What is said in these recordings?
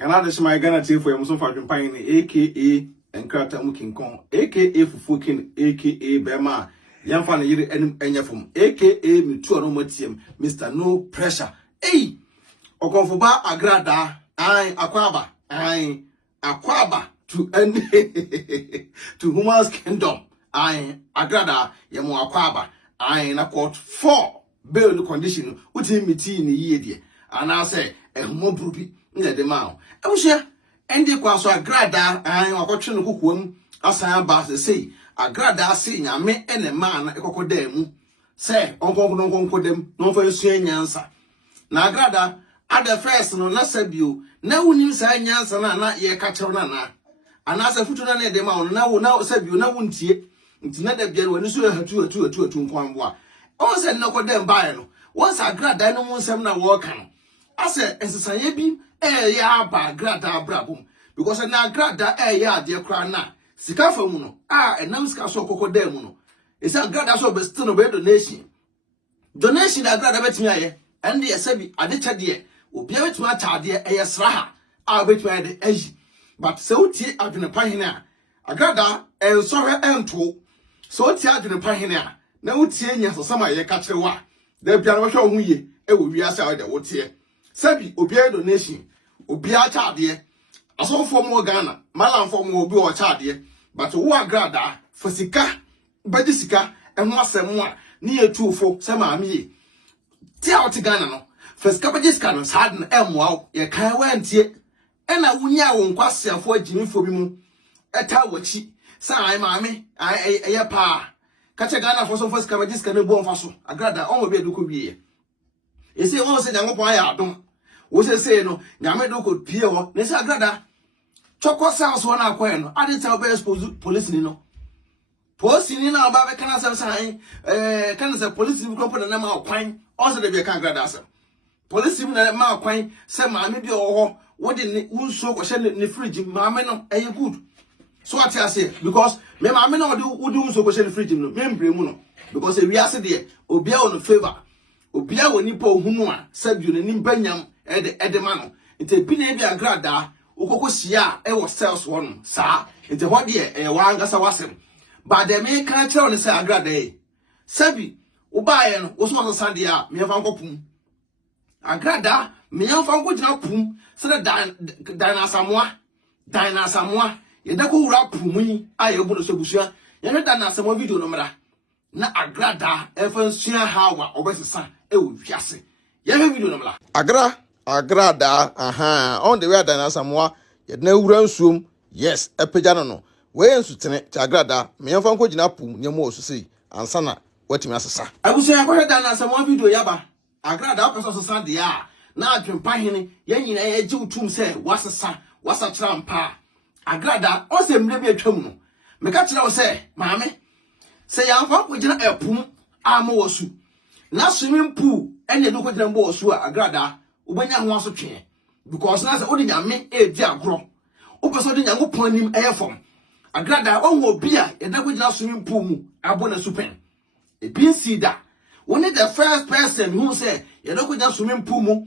Ghana de shima Ghana tea for Muso 4weeks aka Enkrata mu King Kong aka Fufukin aka Bema Yamfa na yiri enim enya fom aka Mitu no matiem Mr. No Pressure. Hey, Okonfoba Agradaa akwaba to end to human's kingdom. Agradaa yemo akwaba na court 4 bail condition uti miti ni yie die ana say ehumo brubi na de ma ehusha endi kwa so Agradaa wakotwe no kokuam asan ba say Agradaa say nyame ene ma na ekokoda mu say onkonkonkonko dem no fa esu nyansa na Agradaa at the first no na sabio na wuni sa nyansa na ye ka kyew na ana sa futu na de ma na sabio na wuntie ntina da bia wani so hatu nkwanboa o se nnoko dem bae no once Agradaa no munsem na wo kan ase ensesanye bi ya ba Agradaa brabum because na Agradaa ya de kra na sika famu no enam sika so kokodam no esa Agradaa so be still no be donation Agradaa betimi aye ende yesabi ade kyade obia betimi atade sraha betimi ade ayi but se uti Adwenepahene Agradaa ensohwe ento so ti Adwenepahene na utie nya sosama ye ka kyerewa da bia no hwe ohun ye wo wiase a de wotie sabi obia donation obia kyade asofo mo Ghana malamfo mo obi o kyade but wo Agradaa fasika badi sika enho asem a ne yetufo se maame ye ti a oti Ghana no fasika badi sika no sad na emwa ye kan wantie ena wunya wo nkwasiafo agimifo bi mu eta wachi sa maame eye pa kache Ghana for some first come this can bo mfa so Agradaa on we be do ko wie e say won say nyankopon aya adom wo say no nyame do ko pie ho ne say Agradaa Chokor house won akoye no ade tell be expose police ni no police ni na ba be kana say kana say police ni ko na ma kwan o say de be kan Agradaa say police ni na ma kwan say maame bi ho wo de ni unso ko hye ne fridge maame no eye good so what I say because me maame na wo do so go share the fridge no me mbre mu no because we ase de obia on favor obia woni pa ohunu a sabio ne nimbanyam ede ma no nte bi na bi Agradaa okoko sia e wo sales won sa nte ho de wa ngasa wasem ba de me kan kire on say Agradaa sabi wo baaye no wo so sande a me fa nkopum Agradaa me fa nkogina pum se dina samoa yedako wura pumuni ayebu no sobusua yehwe da na asemo video no mra na Agradaa efansua hawa obesesa ewo hwiase yehwe video no mra Agradaa on the way da na asamoa yedna wura nsuom yes epeja no we nsutene ti Agradaa me yemfa nko gina pum nyemo osusei ansana watimi asesa abusia yakwe da na asamoa video yaba Agradaa peso sesa de a na Adwenepahene yanyina ye jiwtum se wasa trampa Agradaa o se mle bi atwam no me ka kire wo se maame se yamfa ko gina epum ama wosu na swimming pool ene do ko gina mbo wosu a Agradaa ubanya ho aso twe because na se odi nyame di agro o peso di nyankopon anim eyefom Agradaa o wo bia e da ko gina swimming pool mu abo na supen e bin sida woni the first person who say ye da ko gina swimming pool mu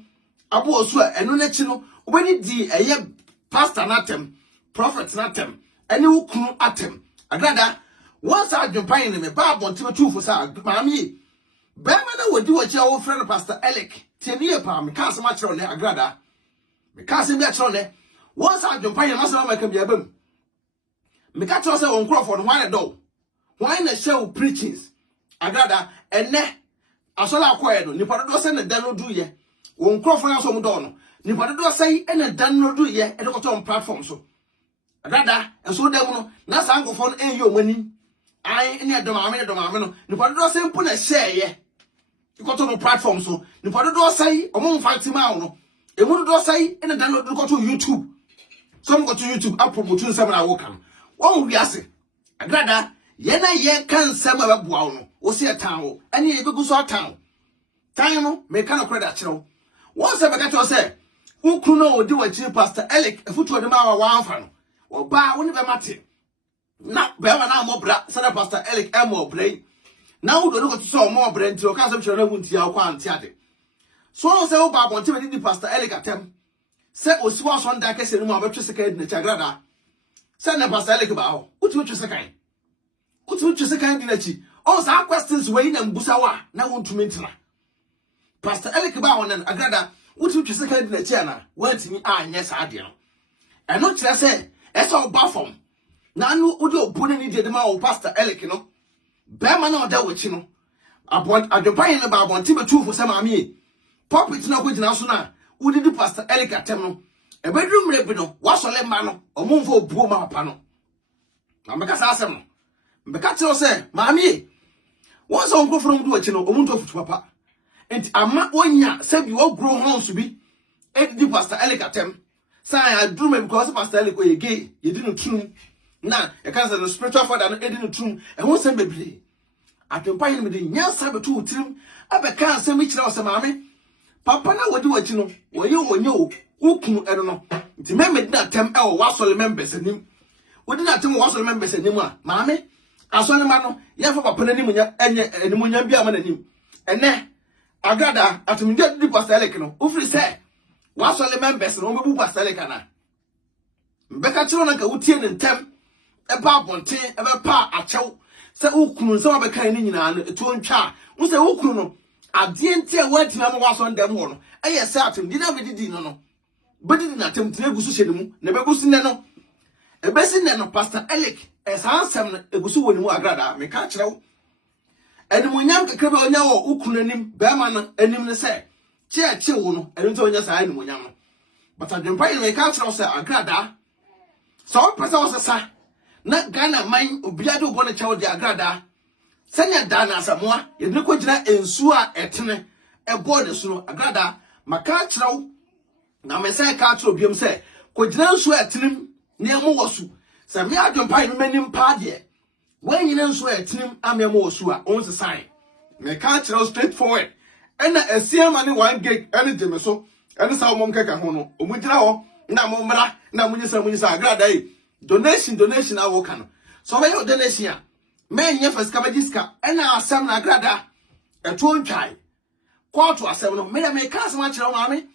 abo wosu a eno na chi no ubani di eye pastor natem prophet natem any ukunu atem Agradaa once Adwenepahene me ba bonte betu sa maami ba ma na wodi wo chia wo friend pastor Elek tienie pa me ka asema kire ne Agradaa me ka asema kire ne once Adwenepahene ma sama ka bia bam me ka kire say on croford why do why na show preachings Agradaa enne asola akoye no nipa do say na dan no du ye on croford aso mu do no nipa do say na dan no du ye e de ko on platform so Agradaa enso dem no na sankofo no enyo mani ene domame no nipa do say mpo na share ye ikoto no platform so nipa do say omo mfanti ma no emu do say ene download ko to YouTube so mo go to YouTube and promote nsem na wo kan won wiase Agradaa ye na ye kan nsem abeboa no wo se tan wo ene ye begu so tan no me kan okra da kire wo se be ka to say ukru no odi wachi pastor Elek efutu odi ma wa anfa no oba woni be mate na be wa na mobra sada pastor Elek mobra na wo do ko to so mobra nti o ka so chiro na wunti akwa anti ade so se oba bonte be di pastor Elek atem se osiwa so nda kese no mu abetwe seka di na chi Agradaa se na Pastor Alec ba ho utu twe sekan utu twe sekan di na chi on sa questions we na mbusa wa na wontumi ntina Pastor Alec ba ho na Agradaa utu twe sekan di na chi ana wantimi anya sa ade no eno kire se eso ba fom na anu udi obune ni de ma o Pastor Alec no be ma na oda wachi no abon adwepanye ne ba abon ti betu se maami pulpit na ko gina so na udi di Pastor Alec atem no e bedrum rebi no wasole ma no omumfo obuo ma papa no na meka sa asem no meka tiro se maami won so nko from du wachi no omuntu ofutu papa enti ama onya se bi wo grow house bi e di Pastor Alec atem say I do me because Pastor Alec o ye gay ye di no trum na e kan say the spiritual father no e di no trum e won se bebre atempanye me di nyansa betu utrim abeka asem mi kire o se maami papa na wodi wachi no wo ye onye o ukun eno no nti me di na tem e wo wasole members anim wodi na tem wasole members anim a maami asole ma no ye fa papa na nim nya enye anim nya bia ma na nim ene Agradaa atumde di Pastor Alec no ofri se wasole members no mebu Pastor Alec na mbeka chiro na ka wutie ne ntem e ba bonten e be pa achew se ukunu se wabeka ni nyina no etu ntwa wo se ukunu no ade enti e watima ma waso ndem ho no eye se atum di na bedidi no bedidi na tem tire gusu hye ne mu na begusu ne no e besi ne no Pastor Alec e san sem no egusu woni mu Agradaa me ka kire wo animunyam kekrebe onya wo ukunu anim be ma no anim ne se che wo no enu to onya sa animunyam no but adwempa me ka kire wo se Agradaa so pesa wo se sa na Ghana man obiade obo ne chewo de Agradaa senya da na asamoa ye ne ko gina ensu a etene e board so no Agradaa maka kire na me se ka kire obiam se ko gina ensu a etenem ne emo wosu se me adwempa me manim pa de when you know so etenem amemo wosu a on se sign me ka kire straightforward ena esiama ne 1 gig ene de me so ene sa omom keka ho no omugina ho na mo mra na munyisa Agradaa donation awoka no so we your donation a men ye first kabajiska ena asem na Agradaa eto ntwai kwatu asem no me ka asem a kire maami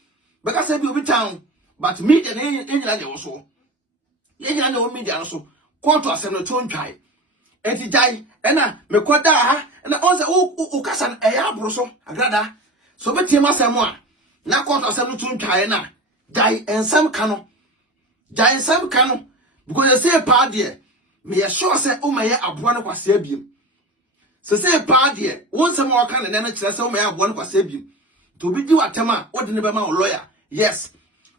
be ka se bi obi town but media na enyina je wo so enyina na o media no so kwatu asem no to ntwai enti jai ena me koda ha na on se o kasa na eya aburo so Agradaa so betie masem a na kwatu asem no to ntwai na jai ensem ka no because they say pa there me sure say o maye aboa no kwase abiem say pa there won say mo ka na kire say o maye aboa no kwase abiem to bi di watema o de ne be ma lawyer yes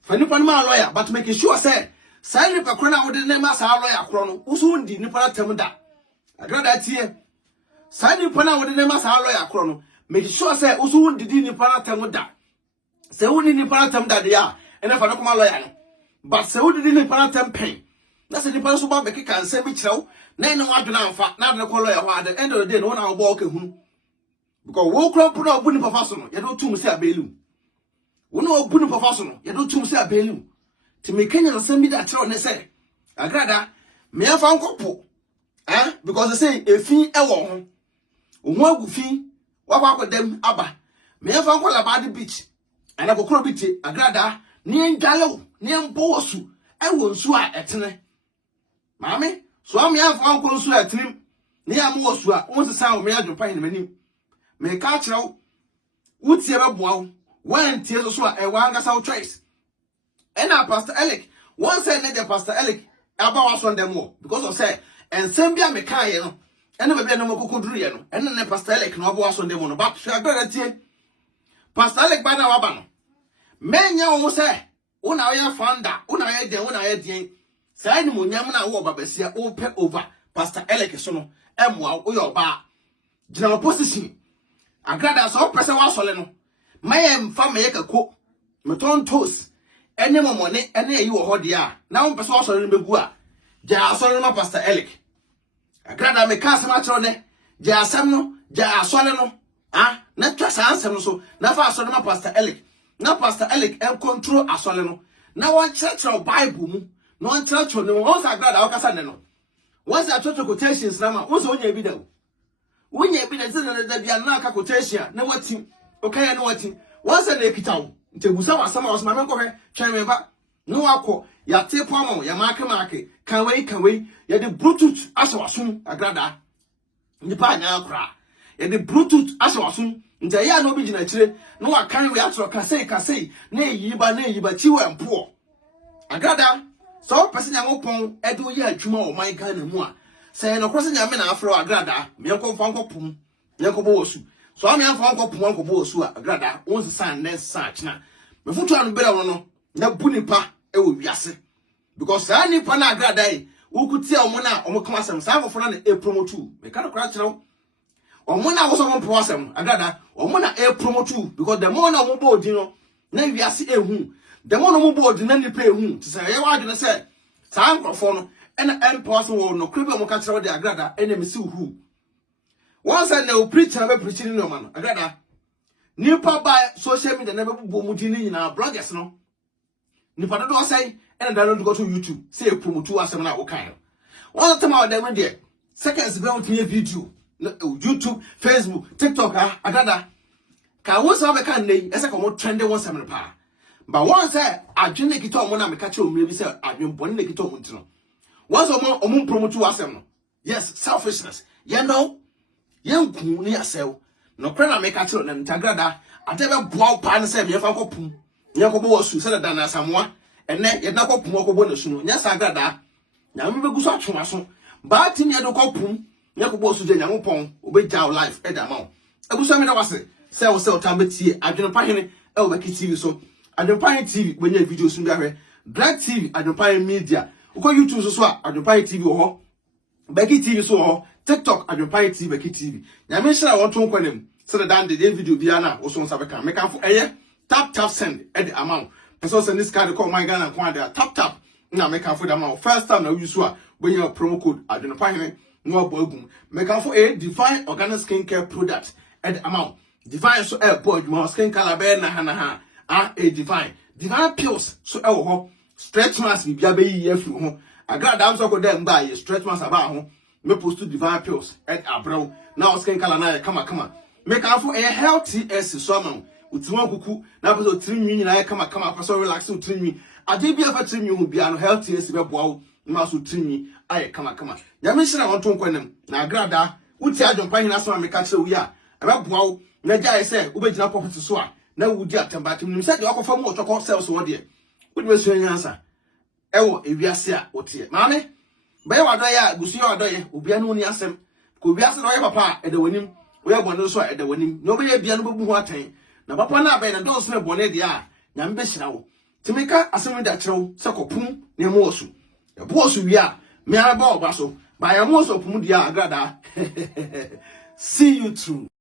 fa nipa no ma lawyer but make sure say say nipa kro na o de ne ma sa lawyer kro no usu ndi nipa na tem da Agradaa tie say nipa na o de ne ma sa lawyer kro no make sure say usu ndi di nipa na tem da say woni nipa na tem da de ya ene fa no kuma lawyer no but say wodi di nipa na tem pen na se nipa so ba be keka nsem bi kirew na ene wadwena amfa na de ko lawyer ho at the end of the day no na obo ka hunu because wo kro pro na obu nipa fa so no ye do tum se abelu wo na obu nipa fa so no ye do tum se abelu ti me kenya nsem bi da kirew ne se Agradaa me afa nkopo because they say efi e wo ho wo agufi wa kwa kodem aba me afa nkola bad beach ana kokoro bi ti Agradaa ni ngalo ni mpo wosu e wo nsu a etene maami so am ya fa nkoro nsu a etene ni am wosu a won se sa o me adwopa hin manim me ka kirew wutie be boa wo wan tie so a e wa ngasa wo choice ena Pastor Alec won say ne the Pastor Alec aba wa so ndem wo because of say ensem bia me kan ye no ene be bia no makokoduru ye no ene ne Pastor Alec no aba wa so ndem no but Agradaa tie Pastor Alec ba na wa ba no menya wo say una ya founder una ya den una ya den sai ni monyam na wo babasia o pe over Pastor Alec so no emwa wo yo ba gina opposition Agradaa so person wa sole no maye mfa maye kako meton toast ene momone ene yi wo hode a na wo person wa sole no begu a ja sole no Pastor Alec Agradaa me ka asem a kiro ne ja asem no ja sole no na twa sa asem no so na fa sole no Pastor Alec na Pastor Alec en control asole no na won church Bible mu no won church no won sa Agradaa wakasa ne no won sa church quotations na ma won so onya bi da wonya bi da se na da bia na ka quotation na watim okay na watim won sa na ekitawo nte gusa wasama wasama me nkɔhwɛ twɛn me ba no akɔ ya te pomo ya make kan wei ya de bluetooth asawasun Agradaa nipa anya akra ya de bluetooth asawasun nte ya no bi gina kire no akan we atro kasei na eyiba chi we mpo Agradaa so person Nyankopɔn edo ye adwuma o man Ghana mu a sɛ no kwose nyame na afro Agradaa me nkɔmfa nkɔpum Nyankopɔn wosu so am yamfa nkɔpum nkɔbɔ wosu a Agradaa won san ne san kyena me futu anu bere wo no na bu nipa ewo wiase because sa nipa na Agradaa wukuti a omo na omo kama asem sa afofo na e promote me ka no kra kyerɛw omo na wo so mo pro asem Agradaa omo na e promote because the more na omo bo odin no na wiase ehu the more no mo bo odin na nipa ehu ti say ye wa adwene say sa nkrofo no ena empower wo no kra bi omo ka kyerɛw de Agradaa ena me si hu once na o preacher be preaching no man Agradaa nipa ba social media na be bo mu din ni na bloggers no nipa do say ena download go to YouTube say promote asem na wo kan one time out dem there seconds be on tie video YouTube Facebook TikTok Agradaa ka wo say be kan nei ese ko mo trend one sem pa but one say adwene kita omo na me ka che omre bi say adwen bone na kita omo ntino once omo promote asem no yes selfishness you know yanku ni asel no kra na me ka che na Agradaa ade be boa pa na say me fa kopum nyakobɔ wasu say da na samoa ene ye na kopum akobɔ na su no nya sa Agradaa nya me begu so atwoma so ba ti ne do kopum nyakobɔ wasu je Nyankopɔn obegya life e da ma abuso me na wase say wo say otambetie Adwenepahene e wo beki TV so Adwenepahene TV wenya video so biahwe Rɛact TV Adwenepahene media uko YouTube so a Adwenepahene TV wo ho beki TV so ho TikTok Adwenepahene TV beki TV nya me share won to nkwanem say da de video bia na wo so nsa beka me kan fo eye tap send at the amount person send this card call my Ghana and tap na make am for the amount first time na use so when your promo code Adwenepahene no bogum make am for a divine organic skincare product at the amount divine so boy you skin color be na ha a divine pills so ho stretch mask bi bia be yi afi ho Agradaa am so ko dem ba ye stretch mask aba ho me post divine pills at abrow now skin color na kama make am for a healthy so amount utima kuku na pese otirinwi nyina kama pese relax otirinwi ade bia fa tirinwi hu bia no health esi be boa wo na so otirinwi aye kama ya me hira won to nkwanem na Agradaa uti Adwenepahene asema me ka kire wo ya e be boa wo na gya say wo be gina property so a na wudi atemba tim nim say de akofa mu otoko sales wo de wo de so nyansa ewo ewiase a otie maame be wado ya gusu ya wado ye obia no ni asem ko wiase no ye papa e de wanim wo ye bono so e de wanim no be ye bia no bebu ho atan na papa na be na don so bone de a nyam be hyira wo timika asem da kyerɛw sɛ kopum ne mo osu e bo osu wi a me ara ba oba so ba ya mo osu opum de a Agradaa see you through.